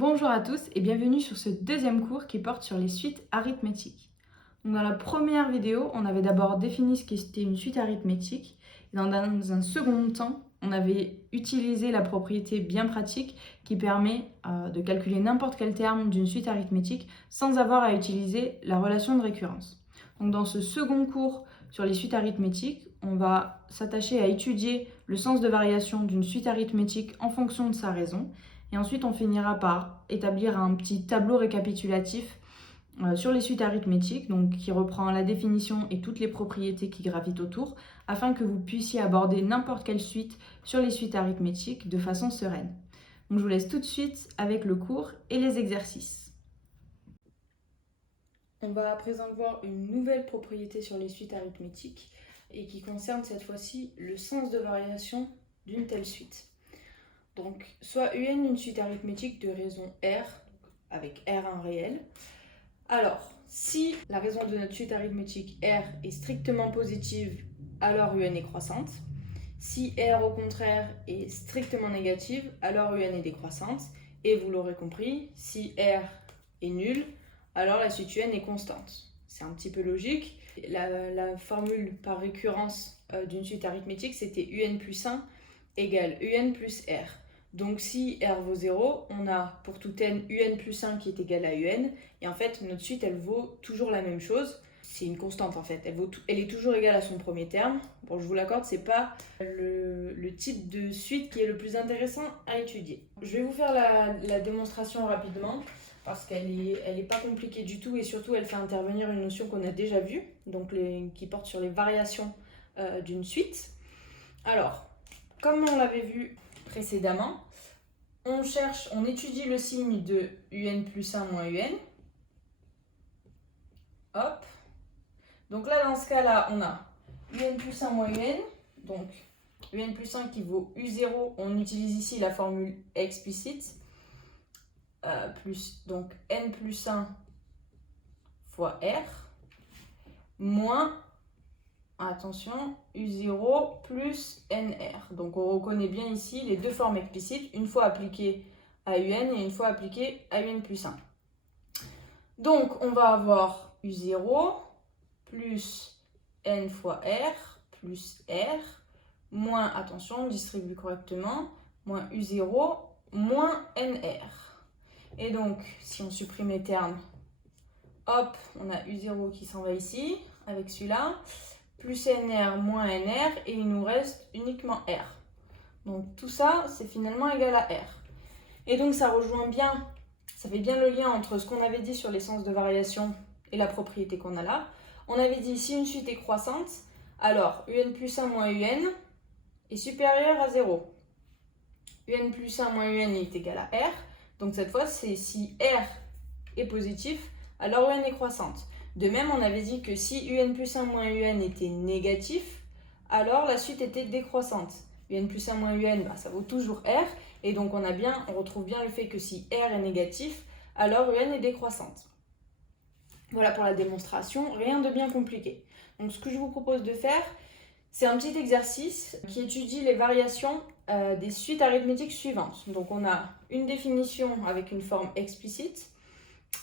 Bonjour à tous et bienvenue sur ce deuxième cours qui porte sur les suites arithmétiques. Donc dans la première vidéo, on avait d'abord défini ce qu'était une suite arithmétique. Et dans un second temps, on avait utilisé la propriété bien pratique qui permet de calculer n'importe quel terme d'une suite arithmétique sans avoir à utiliser la relation de récurrence. Donc dans ce second cours sur les suites arithmétiques, on va s'attacher à étudier le sens de variation d'une suite arithmétique en fonction de sa raison. Et ensuite, on finira par établir un petit tableau récapitulatif sur les suites arithmétiques, donc qui reprend la définition et toutes les propriétés qui gravitent autour, afin que vous puissiez aborder n'importe quelle suite sur les suites arithmétiques de façon sereine. Donc je vous laisse tout de suite avec le cours et les exercices. On va à présent voir une nouvelle propriété sur les suites arithmétiques et qui concerne cette fois-ci le sens de variation d'une telle suite. Donc, soit UN une suite arithmétique de raison R, avec R un réel. Alors, si la raison de notre suite arithmétique R est strictement positive, alors UN est croissante. Si R au contraire est strictement négative, alors UN est décroissante. Et vous l'aurez compris, si R est nul, alors la suite UN est constante. C'est un petit peu logique. La formule par récurrence d'une suite arithmétique, c'était UN plus 1 égale UN plus R. Donc si R vaut 0, on a pour tout n UN plus 1 qui est égal à UN. Et en fait, notre suite, elle vaut toujours la même chose. C'est une constante en fait. Elle est toujours égale à son premier terme. Bon, je vous l'accorde, c'est pas le type de suite qui est le plus intéressant à étudier. Je vais vous faire la démonstration rapidement parce qu'elle est pas compliquée du tout et surtout elle fait intervenir une notion qu'on a déjà vue, donc qui porte sur les variations d'une suite. Alors, comme on l'avait vu précédemment, on étudie le signe de UN plus 1 moins UN. Hop. Donc là, dans ce cas-là, on a UN plus 1 moins UN. Donc, UN plus 1 qui vaut U0. On utilise ici la formule explicite. Plus, donc, N plus 1 fois R. Moins, attention, U0 plus NR. Donc on reconnaît bien ici les deux formes explicites, une fois appliquée à UN et une fois appliquée à UN plus 1. Donc on va avoir U0 plus N fois R plus R moins, attention, on distribue correctement, moins U0 moins NR. Et donc si on supprime les termes, hop, on a U0 qui s'en va ici avec celui-là, plus NR moins NR, et il nous reste uniquement R. Donc tout ça, c'est finalement égal à R. Et donc ça rejoint bien, ça fait bien le lien entre ce qu'on avait dit sur les sens de variation et la propriété qu'on a là. On avait dit si une suite est croissante, alors UN plus 1 moins UN est supérieur à 0. UN plus 1 moins UN est égal à R. Donc cette fois, c'est si R est positif, alors UN est croissante. De même, on avait dit que si UN plus 1 moins UN était négatif, alors la suite était décroissante. UN plus 1 moins UN, ça vaut toujours R. Et donc on retrouve bien le fait que si R est négatif, alors UN est décroissante. Voilà pour la démonstration, rien de bien compliqué. Donc ce que je vous propose de faire, c'est un petit exercice qui étudie les variations des suites arithmétiques suivantes. Donc on a une définition avec une forme explicite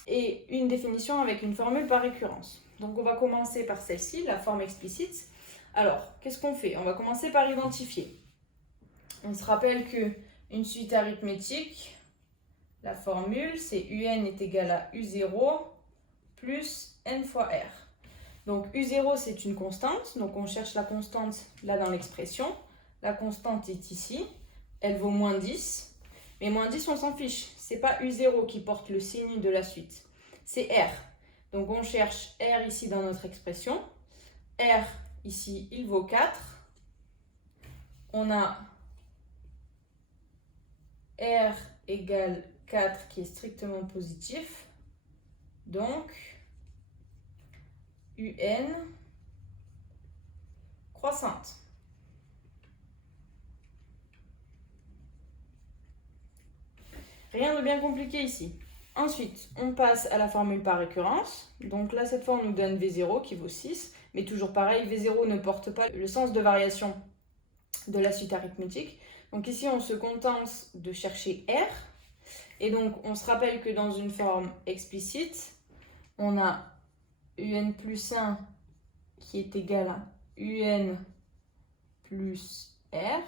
et une définition avec une formule par récurrence. Donc on va commencer par celle-ci, la forme explicite. Alors, qu'est-ce qu'on fait? On va commencer par identifier. On se rappelle qu'une suite arithmétique, la formule, c'est UN est égal à U0 plus N fois R. Donc U0, c'est une constante, donc on cherche la constante là dans l'expression. La constante est ici, elle vaut moins 10. Mais moins 10, on s'en fiche. C'est pas U0 qui porte le signe de la suite. C'est R. Donc on cherche R ici dans notre expression. R ici, il vaut 4. On a R égale 4 qui est strictement positif. Donc UN croissante. Rien de bien compliqué ici. Ensuite, on passe à la formule par récurrence. Donc là, cette fois, on nous donne V0 qui vaut 6. Mais toujours pareil, V0 ne porte pas le sens de variation de la suite arithmétique. Donc ici, on se contente de chercher R. Et donc, on se rappelle que dans une forme explicite, on a un plus 1 qui est égal à un plus r.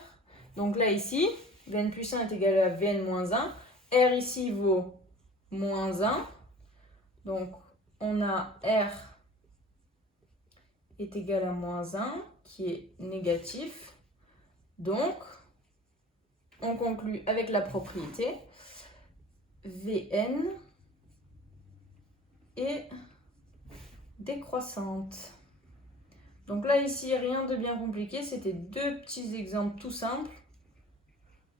Donc là, ici, Vn plus 1 est égal à Vn moins 1. R ici vaut moins 1. Donc, on a R est égal à moins 1, qui est négatif. Donc, on conclut avec la propriété Vn est décroissante. Donc là, ici, rien de bien compliqué. C'était deux petits exemples tout simples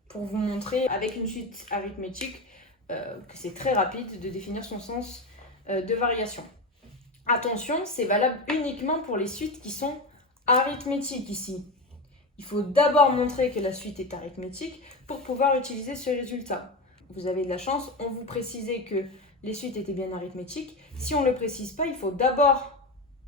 pour vous montrer avec une suite arithmétique que c'est très rapide de définir son sens de variation. Attention, c'est valable uniquement pour les suites qui sont arithmétiques ici. Il faut d'abord montrer que la suite est arithmétique pour pouvoir utiliser ce résultat. Vous avez de la chance, on vous précisait que les suites étaient bien arithmétiques. Si on ne le précise pas, il faut d'abord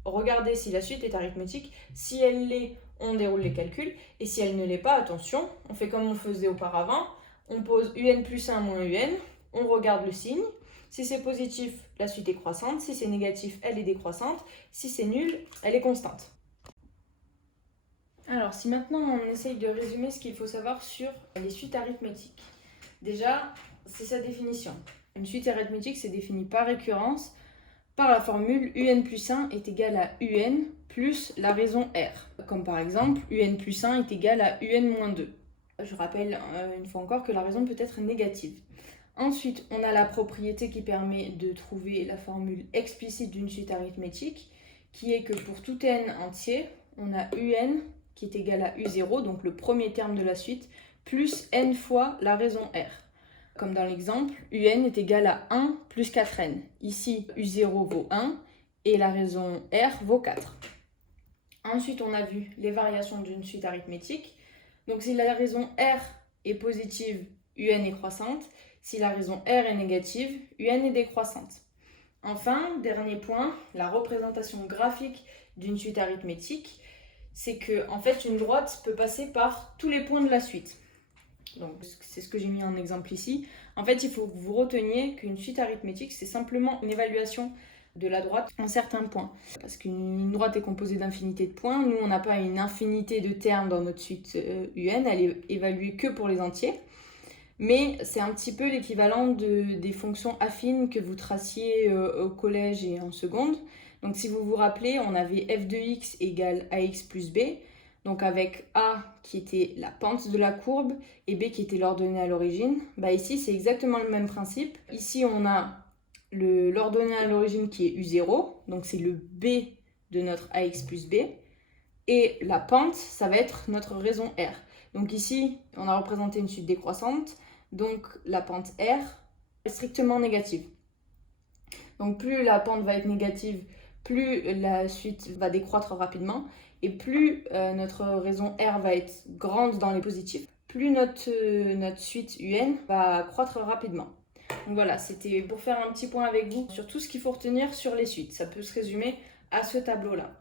regarder si la suite est arithmétique. Si elle l'est, on déroule les calculs. Et si elle ne l'est pas, attention, on fait comme on faisait auparavant. On pose un plus 1 moins un, on regarde le signe. Si c'est positif, la suite est croissante. Si c'est négatif, elle est décroissante. Si c'est nul, elle est constante. Alors, si maintenant on essaye de résumer ce qu'il faut savoir sur les suites arithmétiques. Déjà, c'est sa définition. Une suite arithmétique, c'est défini par récurrence par la formule un plus 1 est égal à un plus la raison r. Comme par exemple, un plus 1 est égal à un moins 2. Je rappelle une fois encore que la raison peut être négative. Ensuite, on a la propriété qui permet de trouver la formule explicite d'une suite arithmétique, qui est que pour tout n entier, on a un qui est égal à u0, donc le premier terme de la suite, plus n fois la raison r. Comme dans l'exemple, un est égal à 1 plus 4n. Ici, u0 vaut 1 et la raison r vaut 4. Ensuite, on a vu les variations d'une suite arithmétique. Donc, si la raison r est positive, un est croissante. Si la raison r est négative, un est décroissante. Enfin, dernier point, la représentation graphique d'une suite arithmétique, c'est que en fait, une droite peut passer par tous les points de la suite. Donc, c'est ce que j'ai mis en exemple ici. En fait, il faut que vous reteniez qu'une suite arithmétique, c'est simplement une évaluation de la droite en certains points. Parce qu'une droite est composée d'infinité de points. Nous, on n'a pas une infinité de termes dans notre suite UN. Elle est évaluée que pour les entiers. Mais c'est un petit peu l'équivalent des fonctions affines que vous traciez au collège et en seconde. Donc, si vous vous rappelez, on avait f de x égale ax plus b. Donc avec A qui était la pente de la courbe et B qui était l'ordonnée à l'origine, ici c'est exactement le même principe. Ici on a l'ordonnée à l'origine qui est U0, donc c'est le B de notre AX plus B. Et la pente, ça va être notre raison R. Donc ici, on a représenté une suite décroissante, donc la pente R est strictement négative. Donc plus la pente va être négative, plus la suite va décroître rapidement. Et plus notre raison R va être grande dans les positifs, plus notre suite UN va croître rapidement. Donc voilà, c'était pour faire un petit point avec vous sur tout ce qu'il faut retenir sur les suites. Ça peut se résumer à ce tableau-là.